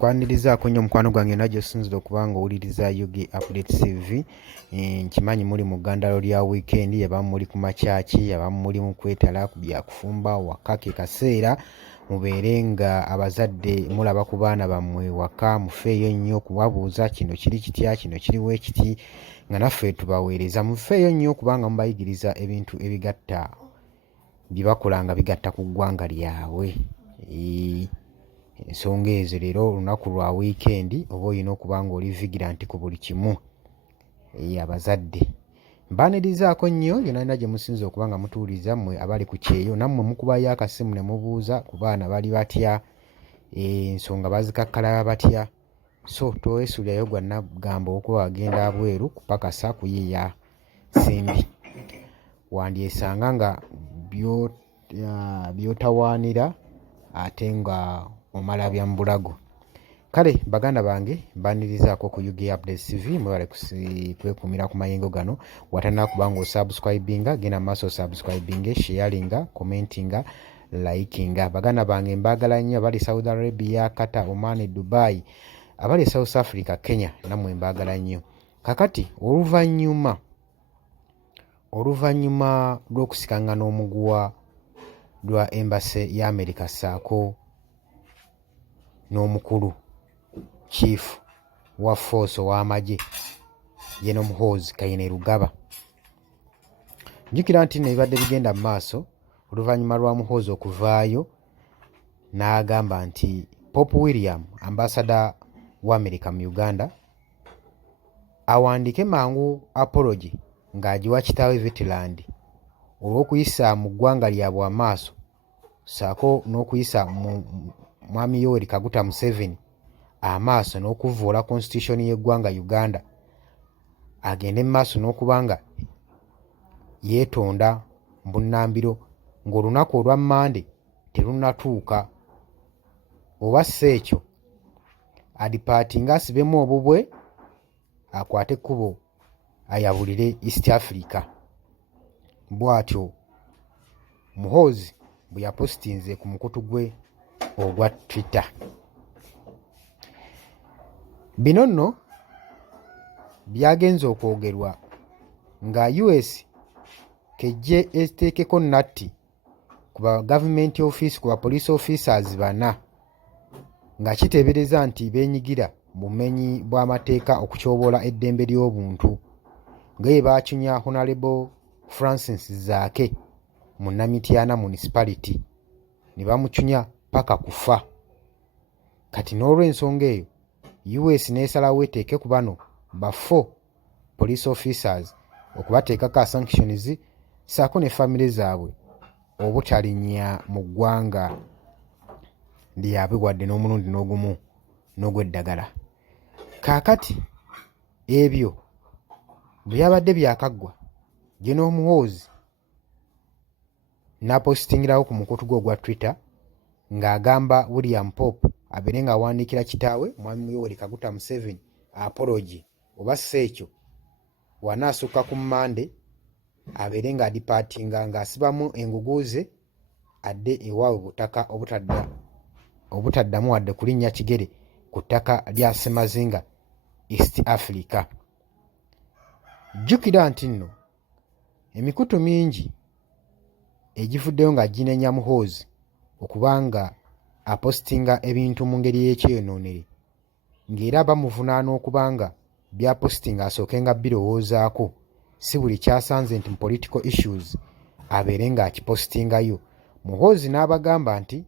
Nkwanirizaako nnyo mukwano gwange najjo osinzira okuba ng'owuliriza UG Updates TV. Nkimanyi muli mu ggandalo lya wiikendi, abamu muli ku makyaki, abamu muli mu kwetala ku byakufumba waka ke kaseera mubeere nga abazadde mulaba ku baana bammwe waka, mufeeyo nnyo okubabuuza kino kiri kitya, kino kiriwo ekiti, nga naffe tubaweereza. Mufeeyo nnyo kubanga mubayigiriza ebintu ebigatta bye bakola nga bigatta ku ggwanga lyabwe. Ensonga ezo leero olunaku lwa wiikendi oba olina okuba ng'oli vigilant ku buli kimu. Abazadde mbaanirizaako nnyo yonna gye musinza okuba nga mutuwuliza mmwe abali ku kyeyo, nammwe mukubayo akasimu ne mubuuza ku baana bali batya, ensonga bazikakkalaba batya. So toweesuulirayo gwanna gamba okuba wagenda abweru kupakasa kuyiiya simbi. Wandyesanga nga byotawaanira ate nga omala bya mu bulago. Kale baganda bange mbanirizaako ku UG Updates TV, mwebale kwekuumira ku mayengo gano. Watandika kuba ng'osubscribinga, genda maaso osubscribinga, sharinga, commentinga, likinga. Baganda bange mbaagala nnyo abali Saudi Arabia, Qatar, Oman, Dubai, abali South Africa, Kenya, nammwe mbaagala nnyo. Kakati oluvannyuma lw'okusikangana omuguwa lwa Embassy ya America ssaako n'omukulu chief wa force w'amagye General Muhoozi Kainerugaba, njukira nti nebibadde bigenda mu maaso oluvannyuma lwa Muhoozi okuvaayo n'agamba nti Pope William, ambassador wa America mu Uganda, awandiike mangu apology ng'agiwa kitaawe Veterland olw'okuyisa mu ggwanga lyabwe amaaso ssaako n'okuyisa Mwami Yoweri Kaguta Museveni amaaso n'okuvvoola constitution y'eggwanga Uganda, agende mu maaso n'okuba nga yeetonda mu bunnambiro ng'olunaku olwa Mande terunnatuuka. Oba si ekyo adipaatinga asibemu obubwe akwate ekkubo ayabulire East Africa. Bw'atyo Muhoozi bwe yapositinze ku mukutu gwe ogwa Twitter. Bino nno byagenze okwogerwa nga US kejje eteekeko natti ku ba government office, ku ba police officers bana nga kiteebereza nti beenyigira mu bumenyi bw'amateeka okutyoboola eddembe ly'obuntu nga bwe baakinya Honorable Francis Zaake mu Namityana municipality ne bamucunya paka kufa. Kati n'olw'ensonga eyo US n'esalawo eteeke ku bano bafo police officers okubateekako sanctions ssaako ne famire zaabwe obutalinnya mu ggwanga lyabwe wadde n'omulundi n'ogumu n'ogw'eddagala. Kaakati ebyo bwe byabadde byakaggwa, General Muhoozi n'apositingirawo ku mukutu gwe ogwa Twitter ng'agamba William Pope abeere ng'awandiikira kitaawe Mwami Yoweri Kaguta Museveni apology, oba si ekyo wanaasukka ku Mande abeere ng'adipaatinga ng'asibamu engugu ze adde ewaabwe butaka obutaddamu wadde kulinnya kigere ku ttaka lya Ssemazinga East Africa. Jjukira nti nno emikutu mingi egivuddeyo nga ginenya Muhoozi okubanga apositinga ebintu mu ngeri y'ekyeyonoonere, ng'era bamuvunaana okubanga by'apositinga asooke nga birowoozaako, si buli kyasanze nti mu political issues abeere ng'akipositingayo. Muhoozi n'abagamba nti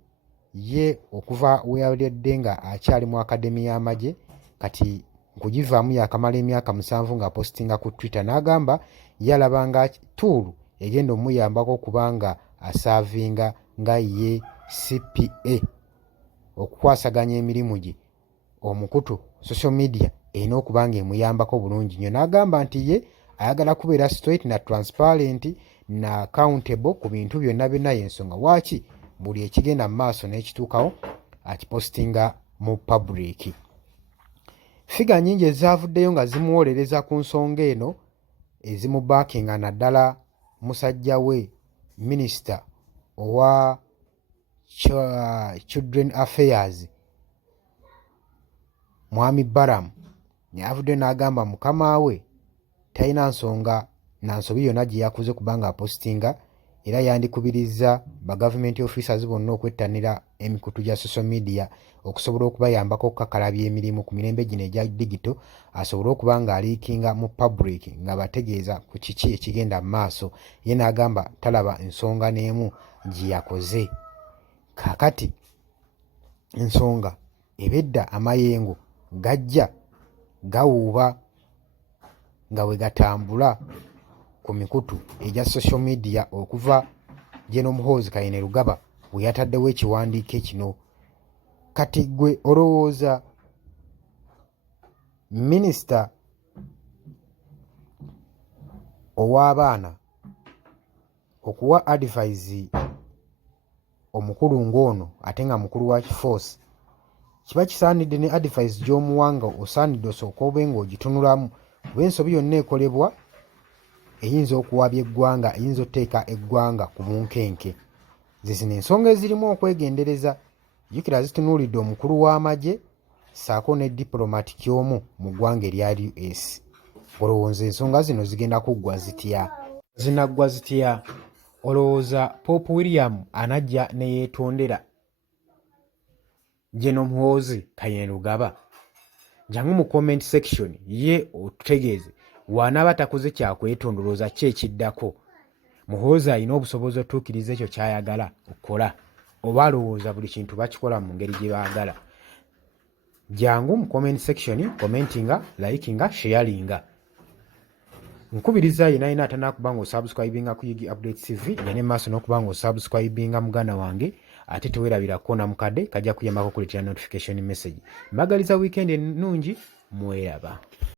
ye okuva we yaledde nga akyali mu akademi y'amagye, kati nkugivaamu yakamala emyaka 7 ng'apositinga ku Twitter, n'agamba yalabanga tuulu egenda omuyambako okubanga asaavinga nga ye CPA okukwasaganya emirimu gye omukutu social media erina okuba nga emuyambako bulungi nnyo. N'agamba nti ye ayagala kubeera straight na transparent na accountable ku bintu byonna byonna, y'ensonga waaki buli ekigenda mu maaso n'ekituukawo akipositinga mu public. Figa nnyingi ezaavuddeyo nga zimuwolereza ku nsonga eno, ezimubaakinga naddala musajja we minisita owa Children Affairs mwami Balamu avudde n'agamba mukama we talina nsonga na nsobi yonna gye yakoze kubanga apostinga, era yandikubirizza ba government officers bonna okwettanira emikutu gya social media okusobola okubayambako okukakalabya emirimu ku mirembe gino egya digito, asobole okuba nga aliikinga mu public nga bategeeza ku kiki ekigenda mu maaso. Ye n'agamba talaba ensonga n'emu gye yakoze. Kaakati ensonga ebedda amayengo gajja gawuuba nga bwe gatambula ku mikutu egya social media okuva General Muhoozi Kainerugaba bwe yataddewo ekiwandiiko kino. Kati gwe olowooza minisita ow'abaana okuwa advice omukulu ng'ono ate nga mukulu wa kifoosi, kiba kisaanidde ne advice gy'omuwanga osaanidde osooka obe ng'ogitunulamu, kuba ensobi yonna ekolebwa eyinza okuwabya eggwanga, eyinza otteeka eggwanga ku bunkenke. Zino ensonga ezirimu okwegendereza. Jjukira zitunuulidde omukulu w'amagye ssaako ne diplomatic omu mu ggwanga erya US. Olowooza ensonga zino zigenda kuggwa zitya? Zinaggwa zitya? Olowooza Pope William anajja ne yeetondera General Muhoozi Kainerugaba? Jangu mu comment section ye otutegeeze wanaaba takoze kyakwetondolooza ki ekiddako. Muhoozi alina obusobozi otuukiriza ekyo ky'ayagala okukola, oba alowooza buli kintu bakikola mu ngeri gye baagala? Jangu mu comment section commentinga, likinga, sharinga. Nkubiriza yena yina atanakuba ng'osubscribinga ku Yugi Updates TV, yane maaso n'okuba ng'osubscribinga muganda wange, ate teweerabirako na mukadde kajja kuyambako kuleetera notification message. Mbagaliza weekend ennungi, mweraba.